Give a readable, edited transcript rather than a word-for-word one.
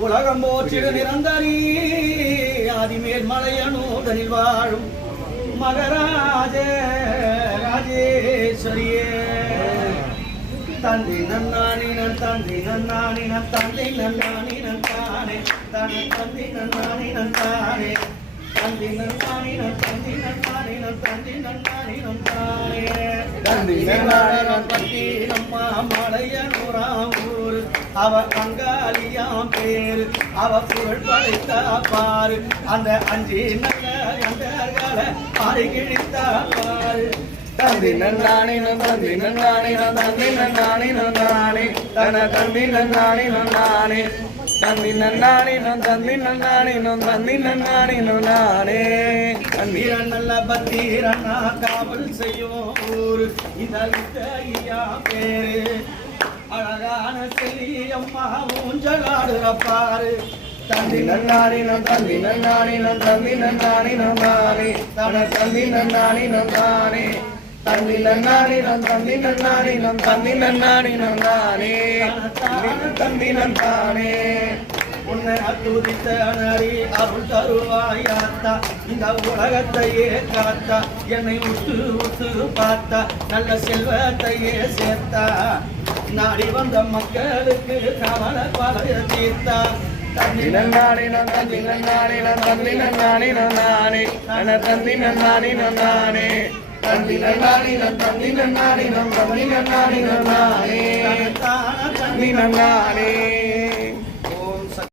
உலகம் போற்றிட நிரந்தரி ஆதிமேல் மலையனூதனில் வாழும் மகராஜ ராஜேஸ்வரியே தந்தை நன்னானினன் தந்தை நன்னானினன் தந்தை நன்னானினன் தானே தன தந்தை நன்னானினன் தானே தந்தை நன்னானினன் தந்தை நன்னானினன் தந்தை நன்னானினன் தானே தந்தை நன்னானினன் தந்தை நம்மா மலையனூராம் ஊர் அவ அங்காளியாம் பேரு அவ புகழ் படைத்த பாரு அந்த அஞ்சு நல்ல அந்தர்களை பாடி கிழித்த பாரு தந்தி நன்னானே நந்தி நன்னானே நந்தி நன்னானே நந்தானே தன தந்தி நன்னானே நந்தானே தந்தி நன்னானே நந்தி நன்னானே நந்தி நன்னானே நந்தானே தந்தி நல்ல பத்திரன்னா காவல் செய்யும் ஊரு இந்த ஐயா பேரு அழகான செல்லியம்மா ஊஞ்சலாடுற பாரு தந்தி நன்னானே தந்தி நன்னானே தந்தி நன்னானே நந்தானே தன தந்தி நன்னானே நந்தானே தந்தி நன்னானே தந்தி நன்னானே தந்தி நன்னானே நந்தானே தந்தி நந்தானே உன்னை அத்துதித்த நரி அருள் தருவாயாத்தா இந்த உலகத்தையே காத்தா என்னை உத்து உத்து பார்த்தா நல்ல செல்வத்தையே சேர்த்தா நாடி வந்த மக்களுக்கு கவல பலைய தீர்த்தா தந்தி நன்னானே தந்தி நன்னானே தந்தி நன்னானே நந்தானே தன தந்தி நன்னானே நந்தானே தந்தி நன்னானே தந்தி நன்னானே தந்தி நன்னானே நந்தானே தந்தி நன்னானே